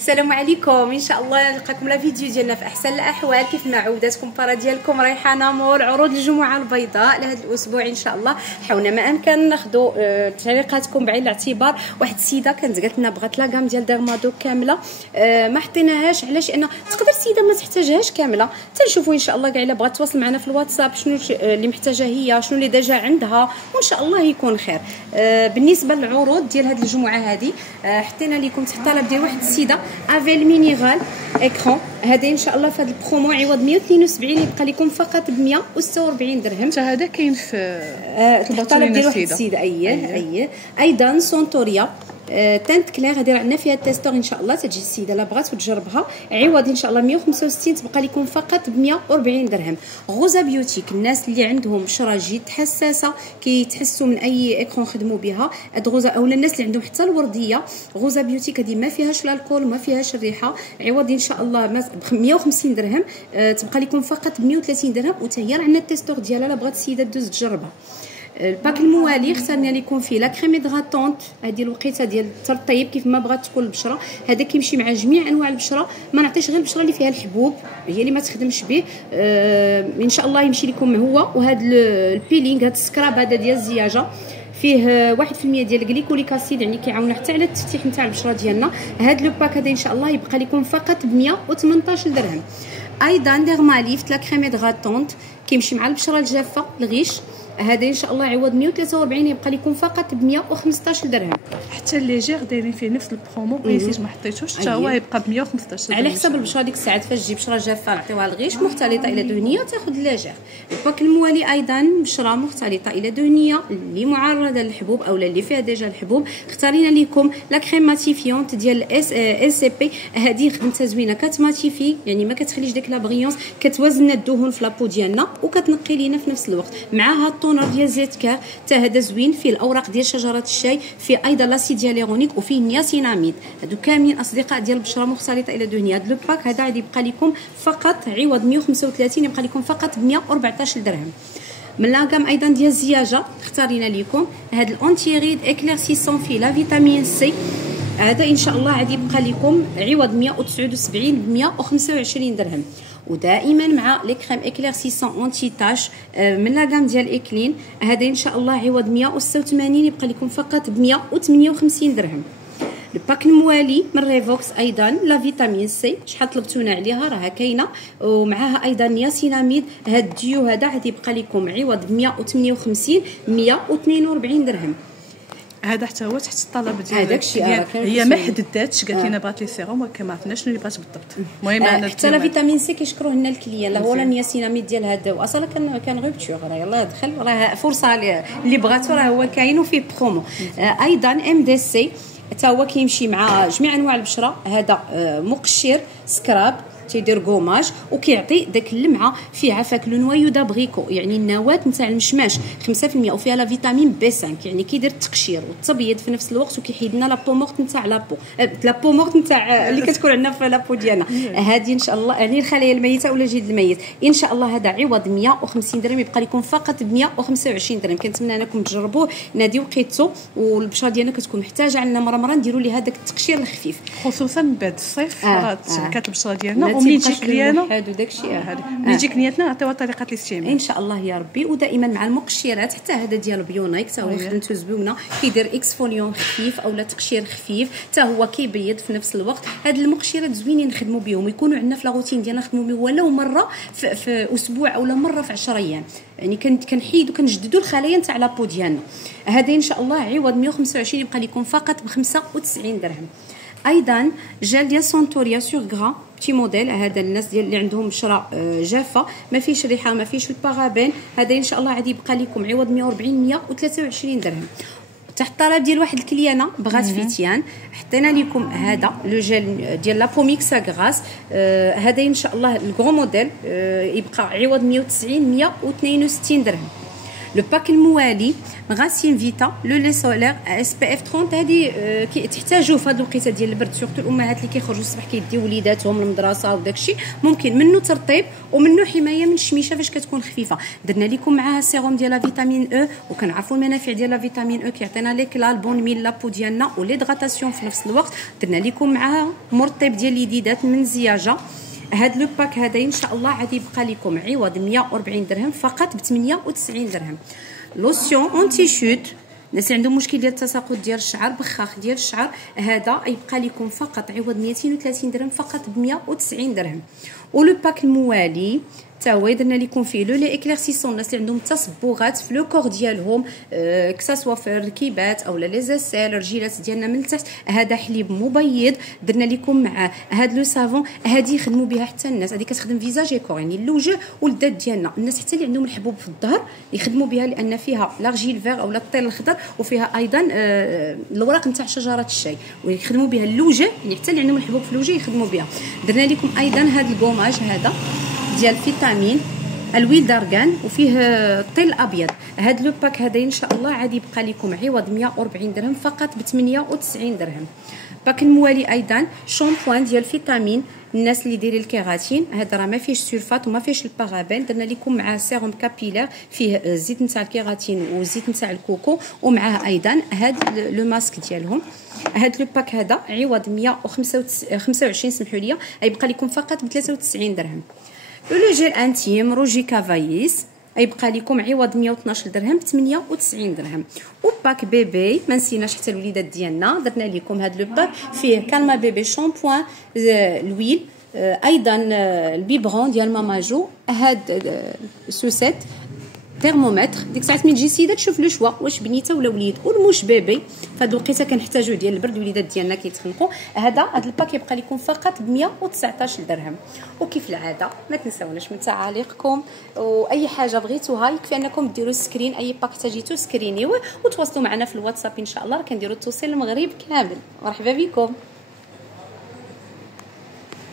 السلام عليكم، ان شاء الله نلقاكم لا فيديو ديالنا في احسن الاحوال. كيف ما عوداتكم برا ديالكم ريحانه مول عروض الجمعه البيضاء لهذا الاسبوع ان شاء الله. حاولنا ما امكن ناخذوا تعليقاتكم بعين الاعتبار. واحد السيده كانت قالت لنا بغات لاكام ديال ديرمادو كامله، ما حطيناهاش علاش؟ لان تقدر السيده ما تحتاجهاش كامله. تنشوفوا ان شاء الله كاع الا بغات تواصل معنا في الواتساب شنو اللي محتاجه هي، شنو اللي ديجا عندها، وان شاء الله يكون خير. بالنسبه للعروض ديال هذه الجمعه هذه حطينا لكم تحت طلب ديال واحد السيده افيل مينيغال اكران. هذا ان شاء الله في هذا البرومو عوض 172 يبقى لكم فقط ب 146 درهم. حتى هذا كاين في الطلب ديال واحد السيده. اييه ايضا سونتوريا تانت كلير هذه عندنا فيها التيستور ان شاء الله. تجي السيده لا بغات وتجربها عوض ان شاء الله 165 تبقى لكم فقط ب 140 درهم. غوزا بيوتيك الناس اللي عندهم بشره جد حساسه كيتحسوا من اي اكرون خدموا بها غوزا، اولا الناس اللي عندهم حتى الورديه. غوزا بيوتيك هذه ما فيهاش الكول وما فيهاش الريحه، عوض ان شاء الله ب 150 درهم تبقى لكم فقط ب 130 درهم. وتا هي عندنا التيستور ديالها لا بغات السيده دوز تجربها. الباك الموالي اخترنا لكم فيه لا كريم هيدراتونت، هذه الوقيته ديال الترطيب كيف ما بغات تكون البشره. هذا كيمشي مع جميع انواع البشره، ما نعطيش غير البشره اللي فيها الحبوب هي اللي ما تخدمش به. ان شاء الله يمشي لكم هو. وهذا البيلينغ هذا السكراب هذا ديال الزياجه فيه 1% ديال الجليكوليك اسيد، يعني كيعاوننا حتى على التفتيح نتاع البشره ديالنا. هذا لو باك هذا ان شاء الله يبقى لكم فقط ب 118 درهم. ايضا ديرماليفت لا كريم هيدراتونت كيمشي مع البشره الجافه الغيش. هذا ان شاء الله عوض 143 يبقى لكم فقط ب 115 درهم. حتى الليجير دايرين فيه نفس البرومو، بغيتي ما حطيتوش حتى هو يبقى ب 115 درهم على حسب البشره. ديك الساعات فاش تجي بشره جافه نعطيوها الغيش مختلطه الى دهنيه تاخذ الليجير. الباك الموالي ايضا بشره مختلطه الى دهنيه اللي معرضه للحبوب او اللي فيها ديجا الحبوب. اختارينا لكم لا كريم ماتيفيونت ديال اس سي بي. هذه خدمتها زوينه كتماتيفي، يعني ما كتخليش ديك لا بريونس، كتوازن الدهون في لابو ديالنا وكتنقي لينا في نفس الوقت. معاها الطونر ديال زيت كار حتى هذا زوين، فيه الاوراق ديال شجره الشاي، فيه ايضا لاسيد هيالورونيك وفيه النياسيناميد. هادو كاملين اصدقاء ديال البشره مختلطه الى دهنيه. هذا لو باك هذا غادي يبقى لكم فقط عوض 135 يبقى لكم فقط ب 114 درهم. من لاكام ايضا ديال الزياجه اختارينا لكم هذا الانتيريد اكليرسيسون فيه لا فيتامين سي. هذا ان شاء الله غادي يبقى لكم عوض 179 ب 125 درهم. ودائما مع لي كريم اكليرسيسون انتي تاش من لاكام ديال ايكلين. هذا ان شاء الله عوض 186 يبقى لكم فقط ب 158 درهم. الباك الموالي من ريفوكس ايضا لا فيتامين سي، شحال طلبتونا عليها راها كاينه، ومعها ايضا نياسيناميد. هذا الديو هذا غادي يبقى لكم عوض ب 158 142 درهم. هذا حتى هو تحت الطلب ديال هذاك الشيء. هي ما حددتش، قالت لنا بغات لي سيروم ولكن ما عرفناش شنو اللي بغات بالضبط. المهم حتى لا فيتامين سي كيشكروه لنا الكليان، لا هو لا نياسيناميد ديال هذا واصلا كان غيبتشو راه يلاه دخل راه فرصه اللي بغاتو راه هو كاين وفيه برومو. ايضا ام دي سي حتى هو كيمشي مع جميع انواع البشره. هذا مقشر سكراب تيدير كوماج وكيعطي داك اللمعه. فيه عفاك لو نوايو دابغيكو يعني النواه نتاع المشماش 5%، وفيها لا فيتامين بي 5 يعني كيدير التقشير والتبييض في نفس الوقت، وكيحيد لنا لابو مورت نتاع لابو مورت نتاع اللي كتكون عندنا في لابو ديالنا. هذه ان شاء الله يعني الخلايا الميته ولا الجلد الميت. ان شاء الله هذا عوض 150 درهم يبقى لكم فقط ب 125 درهم. كنتمنى انكم تجربوه، نادي وقيتو والبشره ديالنا كتكون محتاجه عندنا مره نديروا ليه هذاك التقشير الخفيف، خصوصا من بعد الصيف راه شبكات البشره ديالنا. وملي تجي كليانه وداك الشيء ملي تجي كلياتنا نعطيوها طريقه الاستعمال ان شاء الله يا ربي. ودائما مع المقشرات حتى هذا ديال بيونايك حتى هو خدمته زوينه، كيدير اكسفوليون خفيف اولا تقشير خفيف حتى هو كيبيض في نفس الوقت. هاد المقشرات زوينين نخدموا بهم، يكونوا عندنا في لاغوتين ديالنا نخدموا بهم ولو مره في اسبوع اولا مره في 10 ايام، يعني كنحيدوا كنجددوا الخلايا نتاع لابو ديالنا. هذا ان شاء الله عوض 125 يبقى لكم فقط ب 95 درهم. ايضا جل ديال سونتوريا سور غرا بتي موديل. هذا الناس ديال اللي عندهم بشره جافه ما فيش ريحه ما فيش البارابين. هذا ان شاء الله غادي يبقى لكم عوض 140 123 درهم. تحت الطلب ديال واحد الكليانه بغات فيتيان حطينا لكم هذا لو جيل ديال لا بوميكسا غراس. هذا ان شاء الله الكرو موديل يبقى عوض 190 162 درهم. لو باك الموالي غاسين فيتا لو لي سولير اس بي اف 30 هذه تحتاجوه في هذه الوقيته ديال البرد، سورتو الامهات اللي كيخرجوا الصباح كيديو وليداتهم للمدرسه وداك الشيء، ممكن منه ترطيب ومنه حمايه من الشميشه فاش كتكون خفيفه. درنا لكم معها سيروم ديال فيتامين او، وكنعرفوا المنافع ديال فيتامين او كيعطينا ليكلا البون ميل لابو ديالنا وليدغاتاسيون في نفس الوقت. درنا لكم معها مرطب ديال اليديدات من زياجه. هاد لو باك هذا ان شاء الله غادي يبقى لكم عوض 140 درهم فقط ب 98 درهم. لوسيون اونتي شوت الناس اللي عندهم مشكل ديال التساقط ديال الشعر، بخاخ ديال الشعر، هذا يبقى لكم فقط عوض 230 درهم فقط ب 190 درهم. ولو باك الموالي تا هو درنا لكم فيه لو لي اكليرسيسون الناس اللي عندهم تصبغات في لو كور ديالهم، كساسوا في الركيبات او لي زاسيل الرجيلات ديالنا من التحت. هذا حليب مبيض درنا لكم مع هذا لو سافون، هذه يخدموا بها حتى الناس، هذه كتخدم فيزاج كور يعني الوجه والذات ديالنا. الناس حتى اللي عندهم الحبوب في الظهر يخدموا بها لان فيها لارجيل فيغ او الطير الخضر، وفيها ايضا الاوراق نتاع شجره الشاي، ويخدموا بها الوجه يعني حتى اللي عندهم الحبوب في الوجه يخدموا بها. درنا لكم ايضا هذا الكوماج هذا ديال فيتامين الويل دارغان وفيه الطيل الابيض. هذا لو باك هذا ان شاء الله عادي يبقى لكم عوض 140 درهم فقط ب 98 درهم. باك الموالي ايضا شامبوان ديال فيتامين الناس اللي دايرين الكيراتين، هذا راه ما فيهش سلفات وما فيهش البارابين. درنا لكم مع سيروم كابيلير فيه الزيت نتاع الكيراتين والزيت نتاع الكوكو، ومعاه ايضا هذا لو ماسك ديالهم. هذا لو باك هذا عوض 125 سمحوا لي يبقى لكم فقط ب 93 درهم. لو جيل انتيم روجي كافايس يبقى لكم عوض 112 درهم ب 98 درهم. وباك بيبي ما نسيناش حتى الوليدات ديالنا، درنا لكم هذا لو باك فيه كالما بيبي شامبوان الويل ايضا البيبرون ديال ماماجو، هاد سوسيت ترمومتر ديك الساعات من تجي السيده تشوف لو شوا واش بنيته ولا وليد، والموش بيبي فهاد الوقيته كنحتاجوه ديال البرد وليدات ديالنا كيتخنقوا. هاد الباك يبقى لكم فقط ب 119 درهم. وكيف العاده ما تنساوناش من تعاليقكم واي حاجه بغيتوها، يكفي انكم ديروا سكرين اي باك تجيتو سكرينيوه وتواصلوا معنا في الواتساب ان شاء الله، كنديروا التوصيل المغرب كامل. مرحبا بكم.